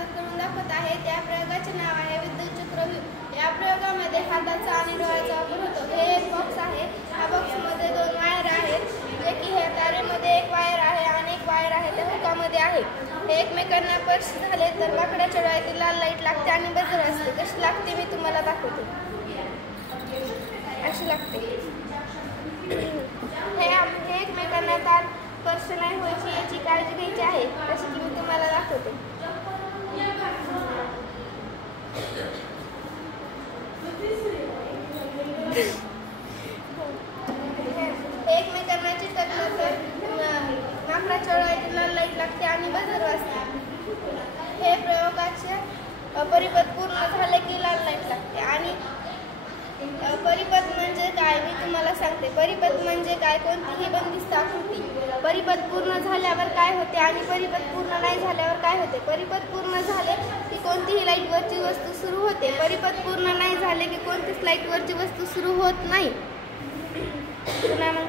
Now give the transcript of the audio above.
सादर करून दाखवत आहे. त्या प्रयोगाचे नाव आहे विद्युत चक्रव्यूह. या प्रयोगामध्ये हाताचा आणि डोळ्याचा वापर होतो. हे एक बॉक्स आहे. या बॉक्समध्ये 2 वायर आहेत, जे की हे तारेमध्ये एक वायर आहे आणि एक वायर आहे त्या हुकामध्ये आहे. हे एकमेकांना स्पर्श झाले तर लाकडाच्या डोळ्यातील लाल लाईट लागते आणि बजर असते. कशी लागते मी तुम्हाला दाखवते. अशी लागते. हे एकमेकांना तार स्पर्श नाही व्हायची याची काळजी घ्यायची आहे. तशी की मी तुम्हाला दाखवते. एकमेकांना चिटकलं तर लाकडाच्या डोळ्यातील लाल लाईट लागते आणि बजर वाजते. हे प्रयोगाचे परिपथ पूर्ण झाले की लाल लाईट लागते. आणि परिपथ म्हणजे काय मी तुम्हाला सांगते. परिपथ म्हणजे काय? कोणतीही बंदिस्त आकृती. परिपथ पूर्ण झाल्यावर काय होते आणि परिपथ पूर्ण नाही झाल्यावर काय होते? परिपथ पूर्ण झाले की कोणतीही लाईटवरची वस्तू सुरू होते. परिपथ पूर्ण नाही झाले की कोणतीच लाईटवरची वस्तू सुरू होत नाही. पुन्हा मग